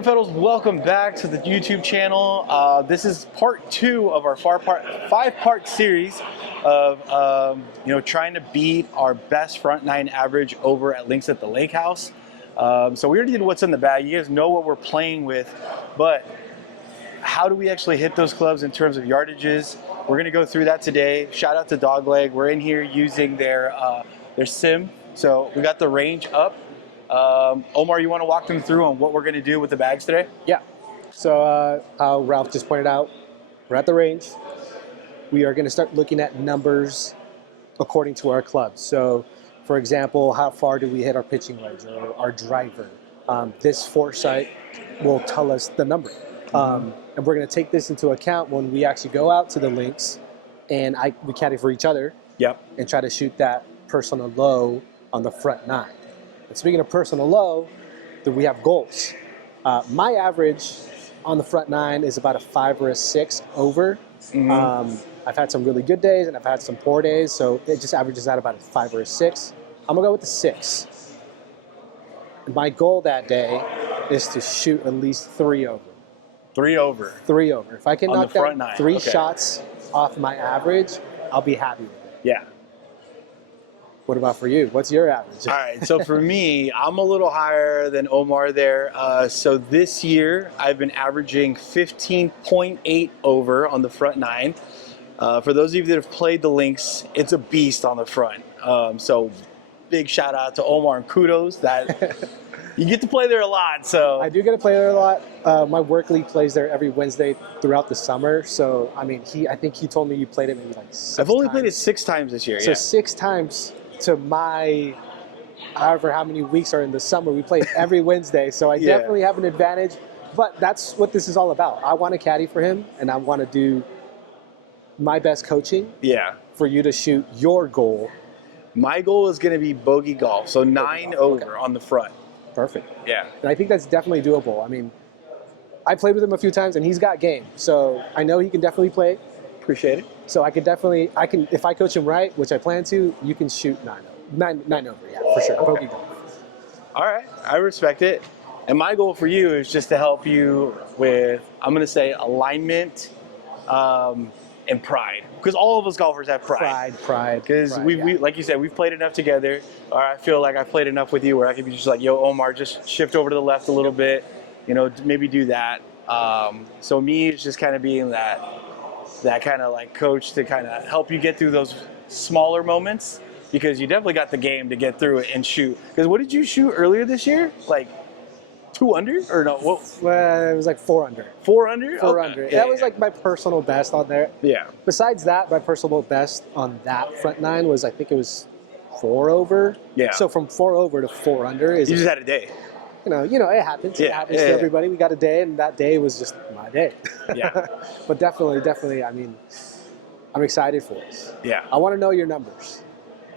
Golferos, welcome back to the YouTube channel. This is part 2 of our 5-part series of trying to beat our best front 9 average over at Links at the Lake House. So we already did what's in the bag. You guys know what we're playing with, but how do we actually hit those clubs in terms of yardages? We're going to go through that today. Shout out to Dog Leg. We're in here using their sim. So we got the range up. Omar, you want to walk them through on what we're going to do with the bags today? Yeah. So how Ralph just pointed out, we're at the range. We are going to start looking at numbers according to our clubs. So, for example, how far do we hit our pitching wedge or our driver? This foresight will tell us the number. And we're going to take this into account when we actually go out to the links and we caddy for each other. Yep. And try to shoot that personal low on the front 9. And speaking of personal low, then we have goals. My average on the front 9 is about a 5 or a 6 over. I've had some really good days and I've had some poor days, so it just averages out about a 5 or a 6. I'm gonna go with the 6. My goal that day is to shoot at least 3 over. 3 over. 3 over. If I can knock down 9. 3 shots off my average, I'll be happy with it. Yeah. What about for you? What's your average? All right, so for me, I'm a little higher than Omar there. So this year, I've been averaging 15.8 over on the front 9. For those of you that have played the links, it's a beast on the front. So big shout out to Omar and kudos that you get to play there a lot. So I do get to play there a lot. My work league plays there every Wednesday throughout the summer. So I mean, I think he told me you played it maybe like 6 I've only times. played it 6 times this year. So yeah. 6 times to my, however how many weeks are in the summer. We play every Wednesday, so I definitely have an advantage. But that's what this is all about. I want to caddy for him, and I want to do my best coaching. Yeah. For you to shoot your goal. My goal is going to be bogey golf, so 9 over on the front. Perfect. Yeah. And I think that's definitely doable. I mean, I played with him a few times, and he's got game. So I know he can definitely play. Appreciate it. So I can definitely, if I coach him right, which I plan to, you can shoot 9 over, yeah, for sure. Bogey golf. All right, I respect it. And my goal for you is just to help you with, I'm going to say, alignment and pride. Because all of us golfers have pride. Pride. Because we, like you said, we've played enough together. Or I feel like I've played enough with you where I can be just like, yo, Omar, just shift over to the left a little bit. You know, maybe do that. So me, it's just kind of being that kind of like coach to kind of help you get through those smaller moments, because you definitely got the game to get through it and shoot. Because what did you shoot earlier this year? Like 2 under or no? Well, it was like 4 under. 4 under? 4 under. Yeah, that was like my personal best on there. Yeah. Besides that, my personal best on that front 9 was, I think it was 4 over. Yeah. So from 4 over to 4 under is. You just had a day. You know, it happens. Yeah, it happens to everybody. We got a day, and that day was just my day. Yeah. But definitely, I mean, I'm excited for this. Yeah. I want to know your numbers.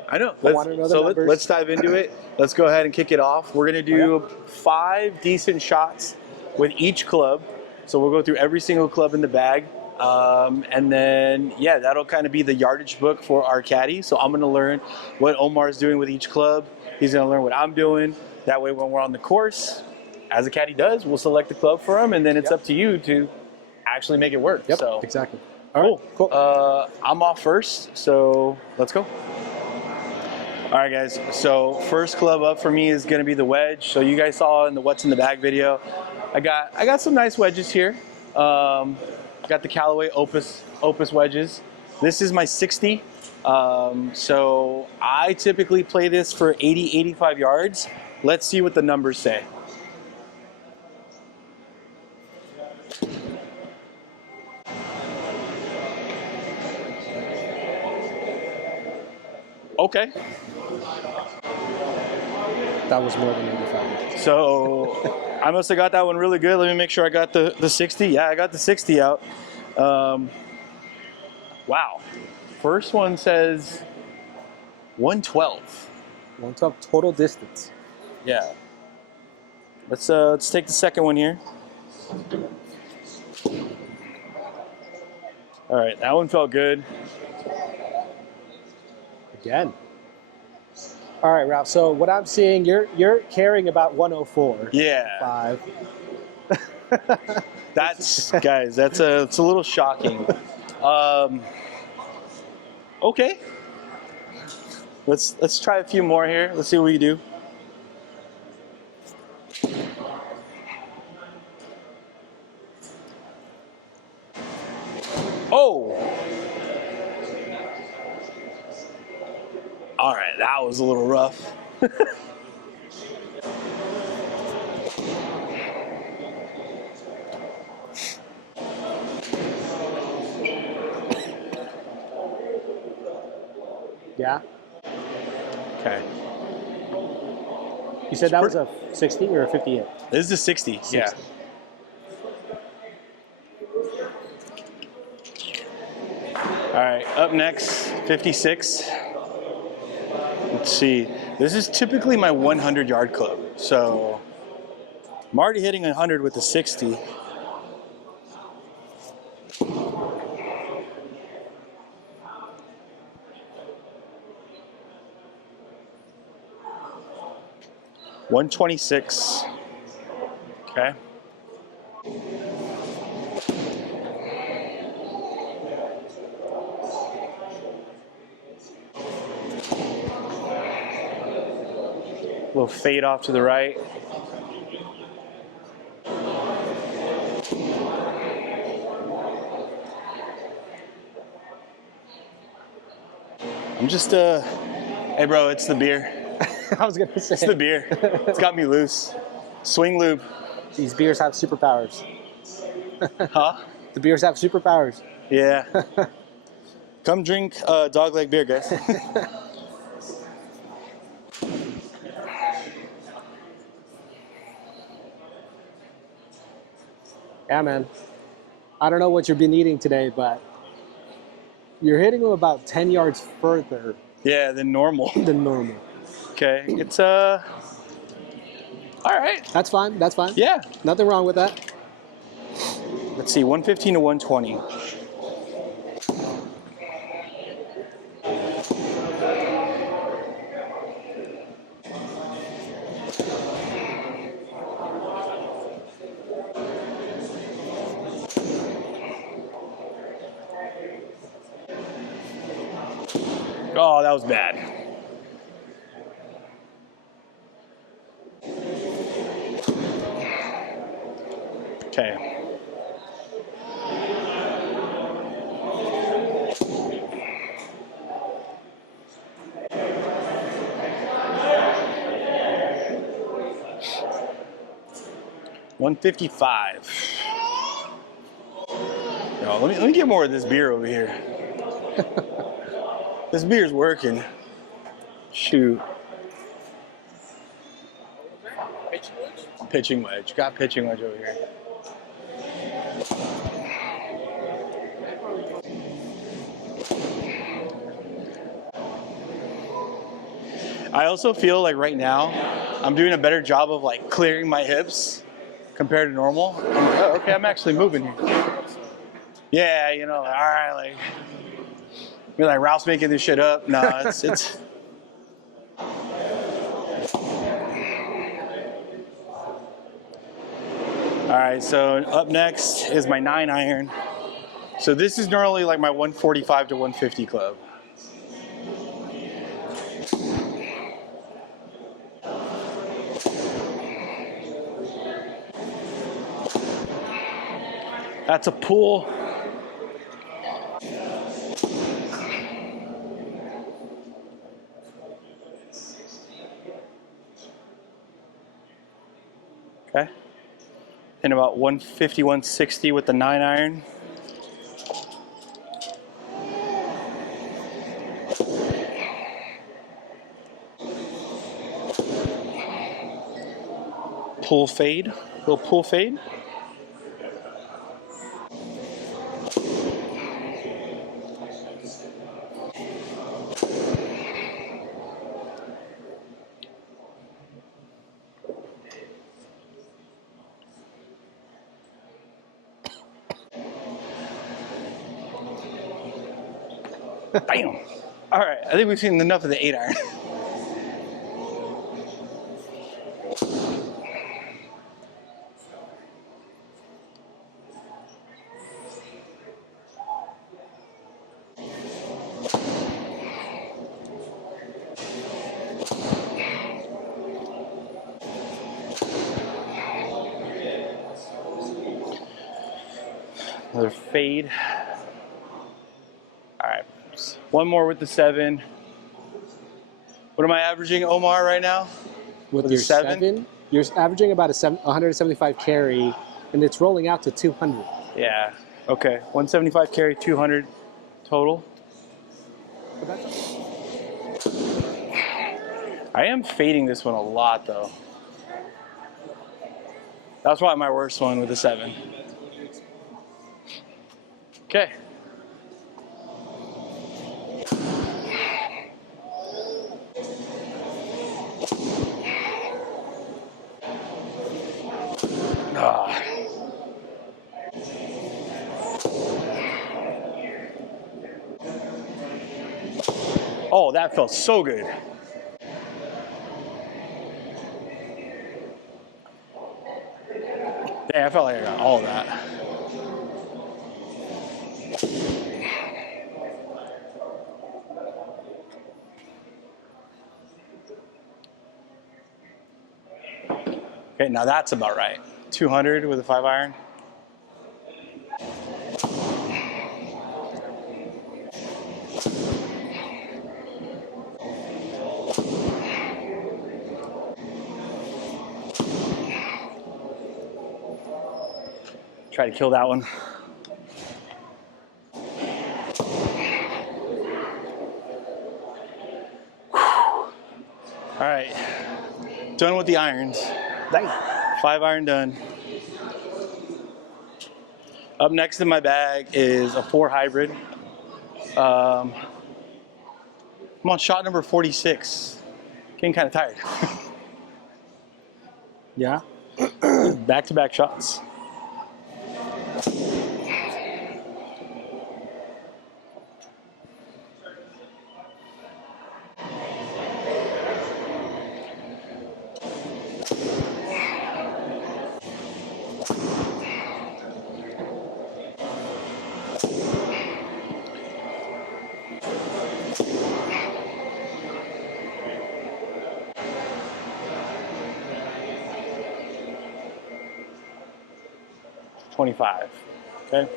I know. Let's dive into it. Let's go ahead and kick it off. We're going to do 5 decent shots with each club. So we'll go through every single club in the bag. And then, yeah, that'll kind of be the yardage book for our caddy. So I'm going to learn what Omar's doing with each club. He's going to learn what I'm doing. That way, when we're on the course, as a caddy does, we'll select the club for him, and then it's up to you to actually make it work. Yep, so, exactly. All right, cool. I'm off first, so let's go. All right, guys. So first club up for me is going to be the wedge. So you guys saw in the What's in the Bag video, I got some nice wedges here. Got the Callaway Opus wedges. This is my 60. So I typically play this for 80, 85 yards. Let's see what the numbers say. Okay. That was more than 85. So I must have got that one really good. Let me make sure I got the 60. Yeah, I got the 60 out. Wow. First one says 112. 112 total distance. Yeah. Let's take the second one here. All right, that one felt good. Again. All right, Ralph. So what I'm seeing, you're carrying about 104. Yeah. 5. That's guys. It's a little shocking. Okay. Let's try a few more here. Let's see what we do. Oh. All right, that was a little rough. Yeah. Okay. You said that was a 60 or a 58? This is a 60. 60. Yeah. All right, up next, 56. Let's see. This is typically my 100-yard club. So I'm already hitting 100 with the 60. $126. Okay. A little fade off to the right. I'm just hey bro, it's the beer. I was gonna say. It's the beer. It's got me loose. Swing lube. These beers have superpowers. Huh? The beers have superpowers. Yeah. Come drink Dog Leg beer, guys. Yeah, man. I don't know what you've been eating today, but you're hitting them about 10 yards further Yeah, than normal. than normal. Okay, it's all right. That's fine. That's fine. Yeah. Nothing wrong with that. Let's see, 115 to 120. Oh, that was bad. Okay. $155. No, let me get more of this beer over here. This beer's working. Shoot. Pitching wedge. Got pitching wedge over here. I also feel like right now I'm doing a better job of like clearing my hips compared to normal. I'm like, oh, okay, I'm actually moving here. Yeah, you know, all right, like, you're like Ralph's making this shit up. No, it's. All right, so up next is my 9-iron. So this is normally like my 145 to 150 club. That's a pull. Okay. And about 150, 160 with the 9-iron. Pull fade, little pull fade. Bam. All right, I think we've seen enough of the 8-iron. Another fade. All right, one more with the 7. What am I averaging, Omar, right now? With your 7, you're averaging about 175 carry, and it's rolling out to 200. Yeah. Okay. 175 carry, 200 total. I am fading this one a lot, though. That's probably my worst one with the 7. Okay. Ah. Oh, that felt so good. Dang, I felt like I got all of that. Okay, now that's about right. 200 with a 5-iron. Try to kill that one. All right, done with the irons. 5-iron done. Up next in my bag is a 4 hybrid. I'm on shot number 46. Getting kind of tired. Yeah. Back-to-back shots. $25. Okay.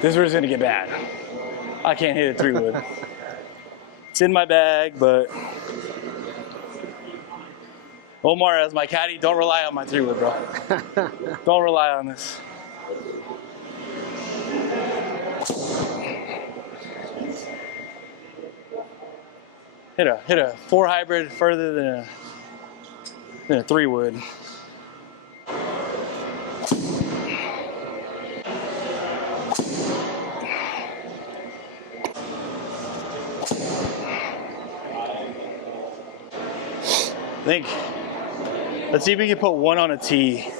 This is where it's gonna get bad. I can't hit a 3-wood. It's in my bag, but Omar, as my caddy, don't rely on my 3-wood, bro. Don't rely on this. Hit a 4 hybrid further than a 3-wood. Let's see if we can put 1 on a tee.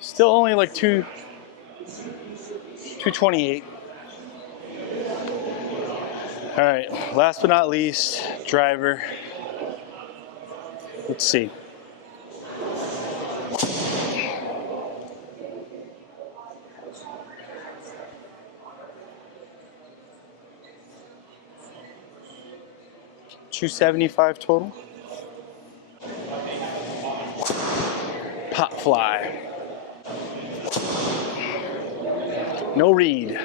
Still only like 228. All right, last but not least, driver. Let's see. $275 total. Pop fly. No read.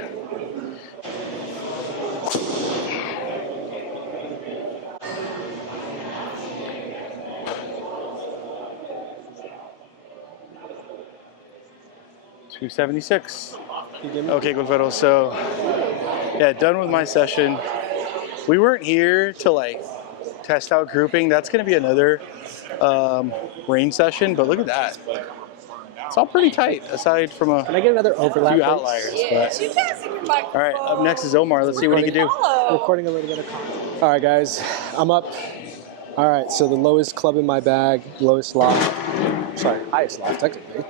$276. Okay, Golferos. So, yeah, done with my session. We weren't here to like test out grouping. That's going to be another range session. But look at that. It's all pretty tight, aside from a Can I get another overlap, few please? outliers. Yeah, But you guys in your microphone. all right, up next is Omar. Let's see what he can do. Hello. Recording a little bit of content. All right, guys, I'm up. All right, so the lowest club in my bag, highest loft, technically,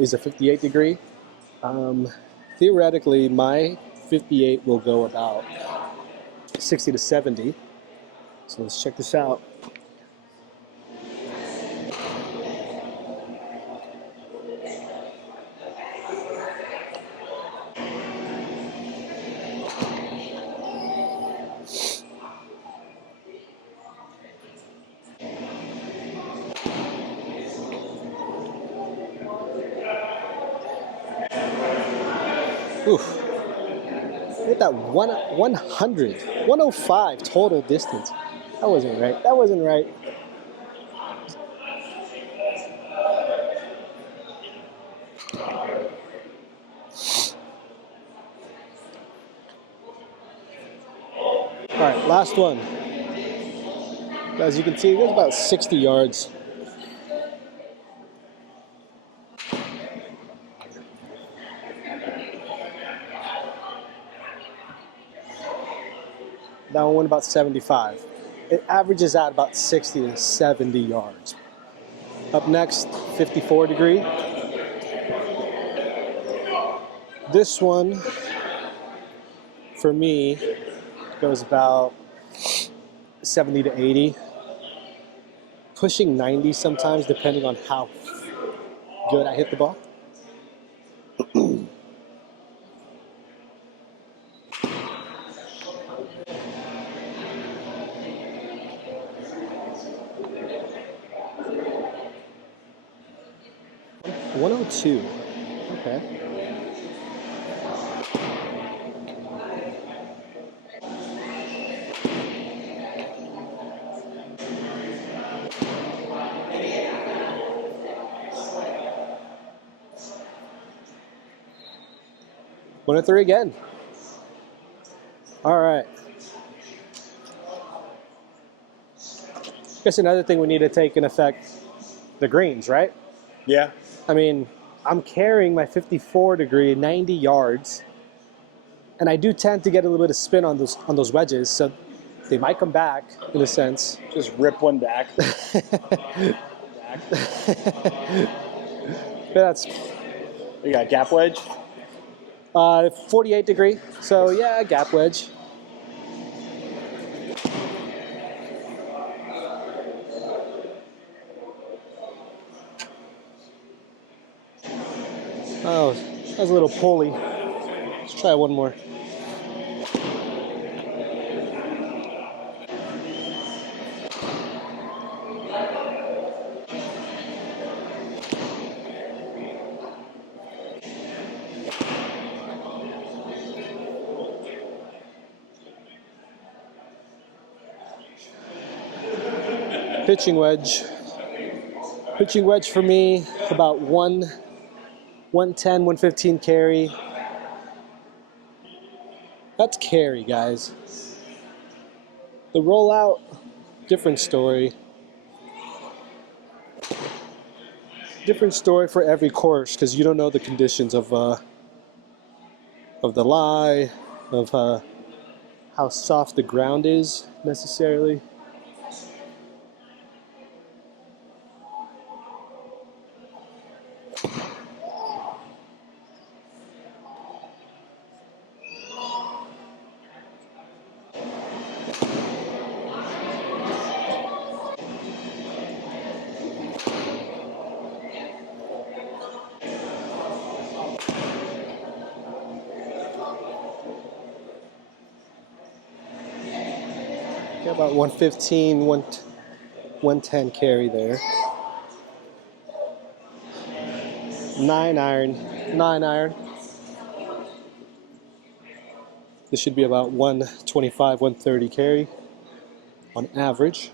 is a 58 degree. Theoretically, my 58 will go about 60 to 70. So let's check this out. Oof. Hit that 100, 105 total distance. That wasn't right. That wasn't right. All right, last one. As you can see, it goes about 60 yards. That one went about 75. It averages out about 60 to 70 yards. Up next, 54 degree. This one, for me, goes about 70 to 80. Pushing 90 sometimes, depending on how good I hit the ball. $102. Okay. $103 again. All right. I guess another thing we need to take in effect, the greens, right? Yeah. I mean, I'm carrying my 54 degree 90 yards, and I do tend to get a little bit of spin on those wedges, so they might come back in a sense. Just rip one back. That's You got gap wedge? 48 degree, so yeah, gap wedge. Oh, that was a little pulley. Let's try one more. Pitching wedge. Pitching wedge for me, about 110, 115 carry. That's carry, guys. The rollout, different story. Different story for every course, because you don't know the conditions of the lie, of how soft the ground is necessarily. Got about 115, 110 carry there. 9 iron. This should be about 125, 130 carry on average.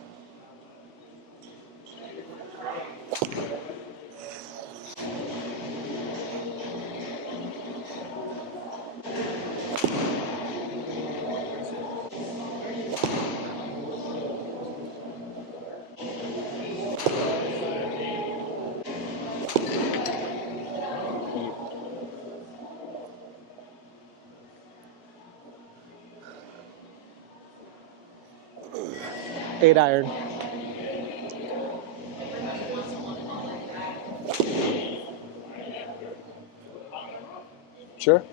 Eight iron. Sure.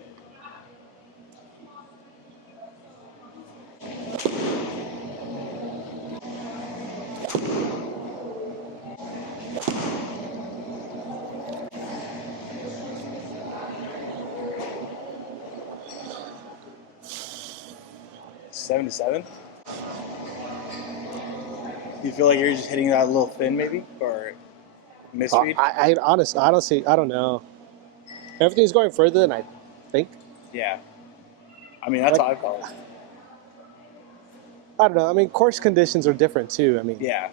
$77. You feel like you're just hitting that a little thin, maybe, or misread? I honestly, I don't know. Everything's going further than I think. Yeah. I mean, that's Like, how I felt. I don't know. I mean, course conditions are different too. I mean, Yeah.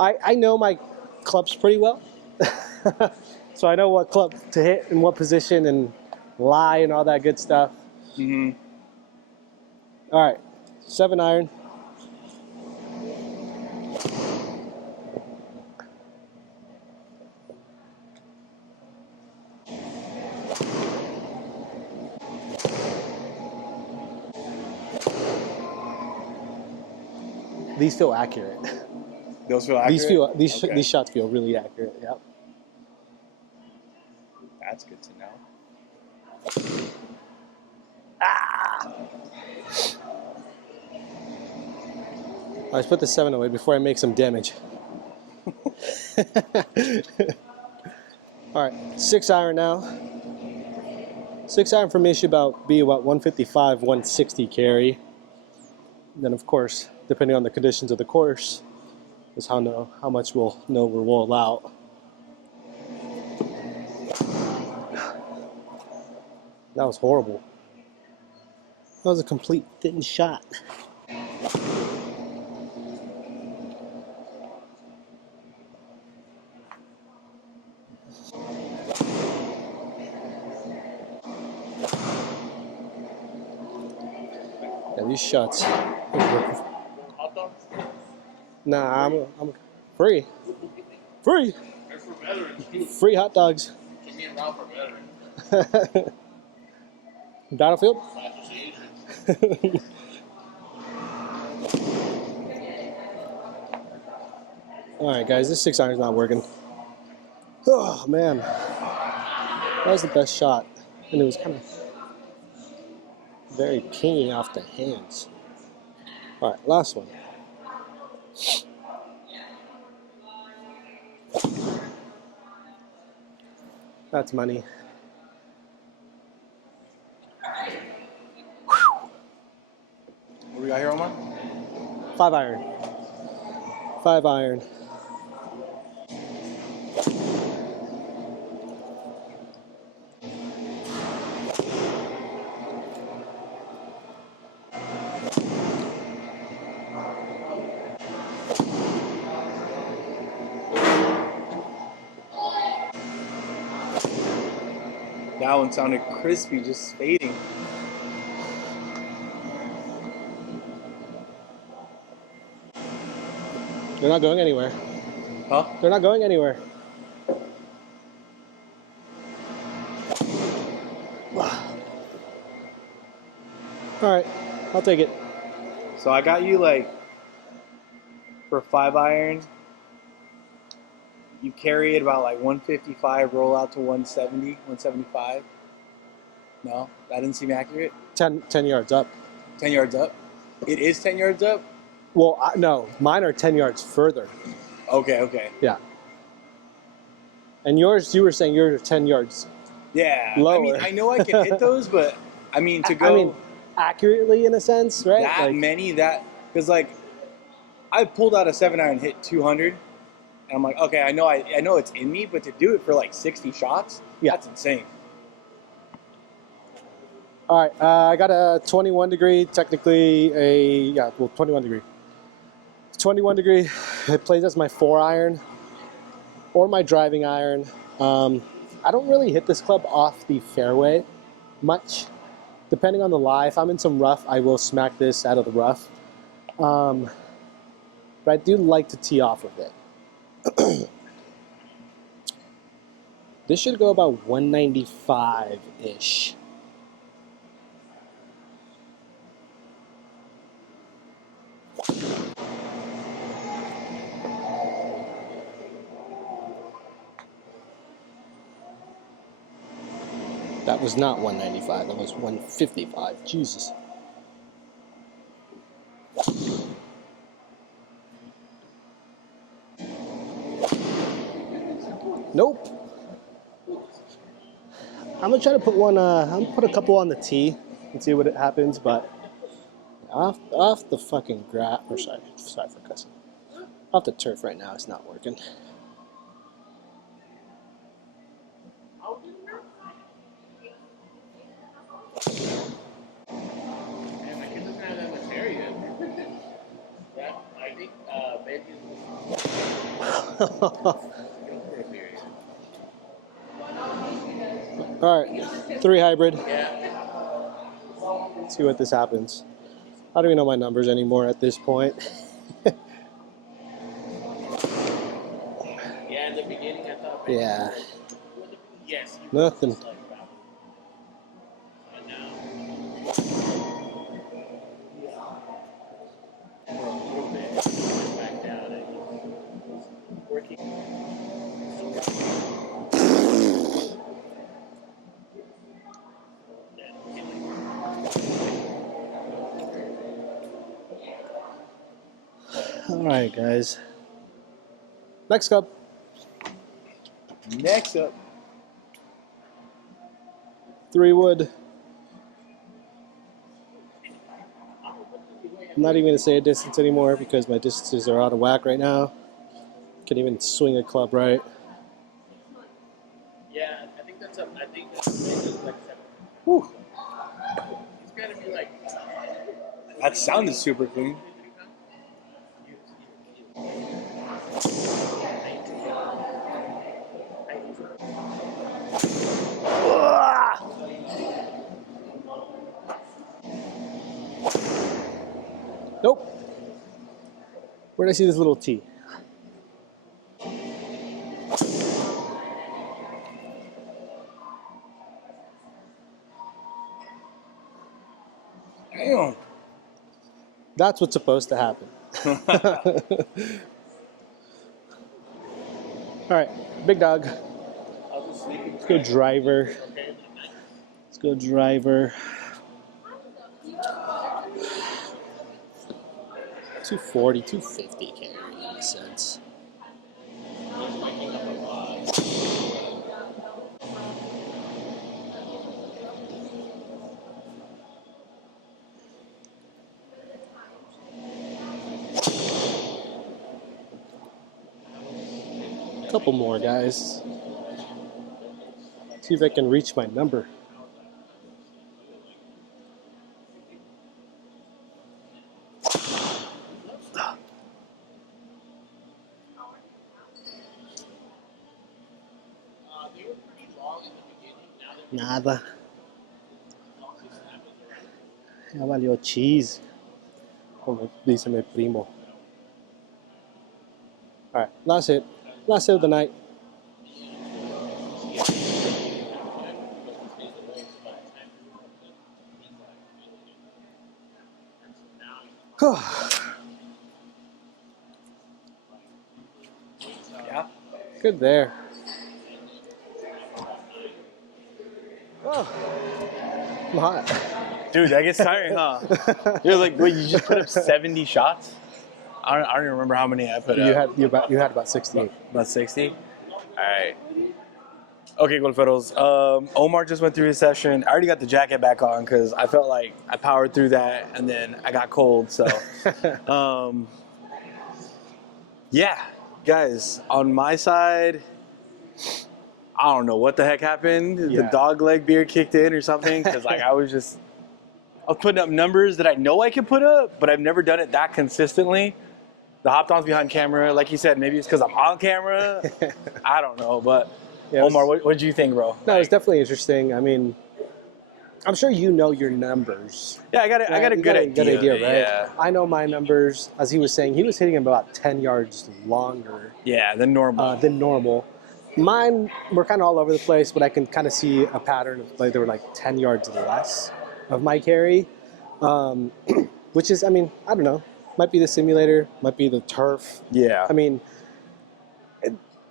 I know my clubs pretty well. So I know what club to hit and what position and lie and all that good stuff. Mm-hmm. All right, 7-iron. These feel accurate. Those feel accurate? These shots feel really accurate. Yep. That's good to know. Let's put the 7 away before I make some damage. All right, 6-iron now. 6-iron for me should be about 155, 160 carry. And then, of course, depending on the conditions of the course, is how much we'll roll out. That was horrible. That was a complete thin shot. Yeah, these shots. Nah, I'm free. Free. Free hot dogs. Me and Ralph are better. Battlefield? Alright guys, this 6-iron's not working. Oh man. That was the best shot. And it was kind of very pingy off the hands. Alright, last one. That's money. What we got here, Omar? 5-iron. 5-iron. That one sounded crispy, just fading. They're not going anywhere. Huh? They're not going anywhere. Alright, I'll take it. So I got you like for 5-iron. You carry it about like 155, roll out to 170, 175. No, that didn't seem accurate. 10 yards up. 10 yards up. It is 10 yards up. Well, no, mine are 10 yards further. Okay, okay. Yeah. And yours, you were saying yours are 10 yards Yeah. lower. I mean, I know I can hit those, but I mean to go. I mean, accurately in a sense, right? That Like, many, because like I pulled out a 7-iron, hit 200, and I'm like, okay, I know it's in me, but to do it for like 60 shots, yeah. that's insane. All right, I got a 21 degree, technically 21 degree. 21 degree, it plays as my 4-iron or my driving iron. I don't really hit this club off the fairway much. Depending on the lie, if I'm in some rough, I will smack this out of the rough. But I do like to tee off with it. This should go about 195-ish. That was not 195, that was 155. Jesus. Nope. I'm gonna try to put one. I'm gonna put a couple on the tee and see what happens. But off the fucking grass, or sorry for cussing. Off the turf right now, it's not working. All right, 3 hybrid. Let's see what this happens. I don't even know my numbers anymore at this point. Yeah, in the beginning I thought. Yeah, Yes. nothing. All right, guys. Next up. Next up. 3 wood. I'm not even going to say a distance anymore because my distances are out of whack right now. Can't even swing a club right. Yeah, I think that's up. I think that's like 7. Whew. It's gotta be like. That sounded super clean. Nope. Where did I see this little T? Damn. That's what's supposed to happen. All right, big dog. Let's go driver. Let's go driver. 240, 250 carry in a sense. Couple more, guys. See if I can reach my number. They were pretty long in the beginning. Now they're Nada. Ya valió cheese. Como dice mi primo. Alright, last hit. Last hit of the night. Yeah. Good there. Oh, I'm hot. Dude, that gets tiring, huh? You're like, wait, you just put up 70 shots? I don't even remember how many I put up. You had about 68. About 60? All right. Okay, Golferos. Omar just went through his session. I already got the jacket back on because I felt like I powered through that and then I got cold. So, yeah, guys, on my side, I don't know what the heck happened. The Yeah. dog leg beer kicked in or something because like I was putting up numbers that I know I can put up, but I've never done it that consistently. The hop-ons behind camera, like you said, maybe it's because I'm on camera. I don't know, but Yeah, Omar, what did you think, bro? No, it's definitely interesting. I mean, I'm sure you know your numbers. Yeah, I got a good idea. Right? Yeah, I know my numbers. As he was saying, he was hitting them about 10 yards longer yeah, than normal. Mine were kind of all over the place, but I can kind of see a pattern of like they were like 10 yards less of my carry, which is, I mean, I don't know. Might be the simulator, might be the turf. Yeah, I mean,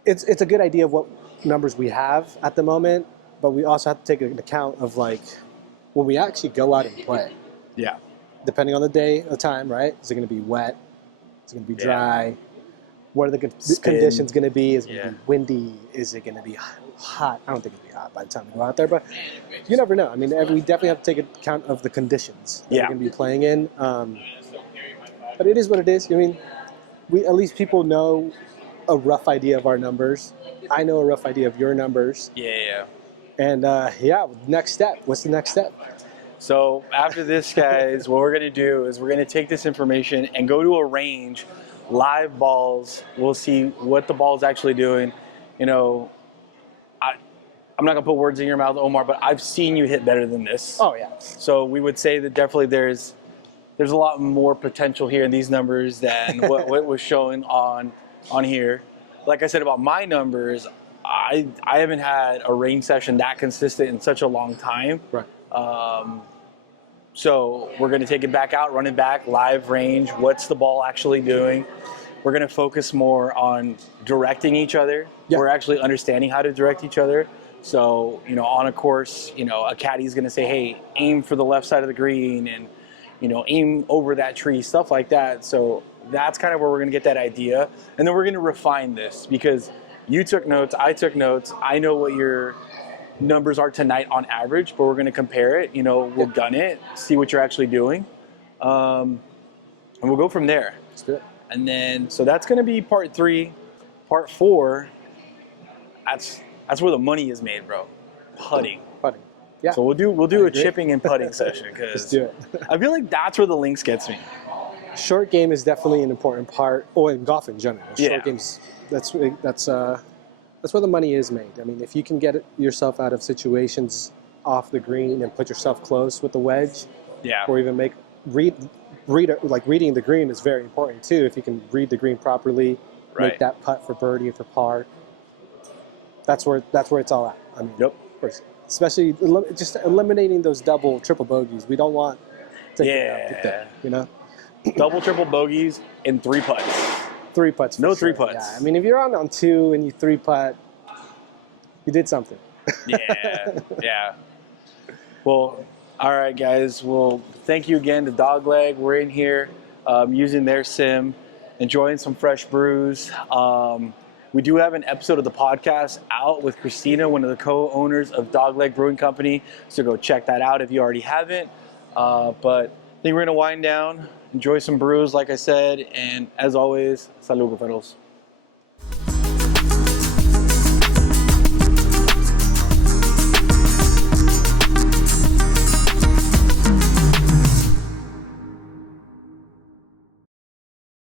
it's a good idea of what numbers we have at the moment, but we also have to take into account of like when we actually go out and play. yeah, Depending on the day, the time, right? Is it going to be wet? Is it going to be dry? What are the conditions going to be? Is it going to be windy? Is it going to be hot? I don't think it'll be hot by the time we go out there, but you never know. I mean, we definitely have to take account of the conditions that we're going to be playing in. But it is what it is. I mean, at least people know a rough idea of our numbers. I know a rough idea of your numbers. yeah. And next step. What's the next step? So after this, guys, what we're gonna do is we're gonna take this information and go to a range live balls. We'll see what the ball's actually doing. You know, I'm not gonna put words in your mouth, Omar, but I've seen you hit better than this. Oh yeah. So we would say that definitely there's a lot more potential here in these numbers than what was showing on here. Like I said about my numbers, I haven't had a range session that consistent in such a long time. Right. So we're going to take it back out, run it back, live range. What's the ball actually doing? We're going to focus more on directing each other. Yeah. We're actually understanding how to direct each other. So, you know, on a course, you know, a caddy's going to say, hey, aim for the left side of the green and, you know, aim over that tree, stuff like that. So that's kind of where we're going to get that idea. And then we're going to refine this because you took notes, I took notes. I know what your numbers are tonight on average, but we're going to compare it. You know, we'll gun it, see what you're actually doing. And we'll go from there. Let's do it. And then, so that's going to be part 3. Part 4, that's where the money is made, bro. Putting. Putting. Yeah. So we'll do a chipping and putting session Let's because do it. I feel like that's where the links gets me. Short game is definitely an important part, or in golf in general. Short Yeah. games, that's where the money is made. I mean, if you can get yourself out of situations off the green and put yourself close with the wedge, Yeah. or even reading the green is very important too. If you can read the green properly, Right. make that putt for birdie or for par. That's where it's all at. I mean, Yep. especially just eliminating those double, triple bogeys. We don't want to get there, you know. Double, triple bogeys and 3 putts. 3 putts. For No sure. 3 putts. Yeah, I mean, if you're on 2 and you 3 putt, you did something. Yeah, yeah. Well, all right, guys. Well, thank you again to Dog Leg. We're in here using their sim, enjoying some fresh brews. We do have an episode of the podcast out with Christina, one of the co-owners of Dog Leg Brewing Company. So go check that out if you already haven't. But I think we're going to wind down, enjoy some brews, like I said. And as always, salud, Golferos.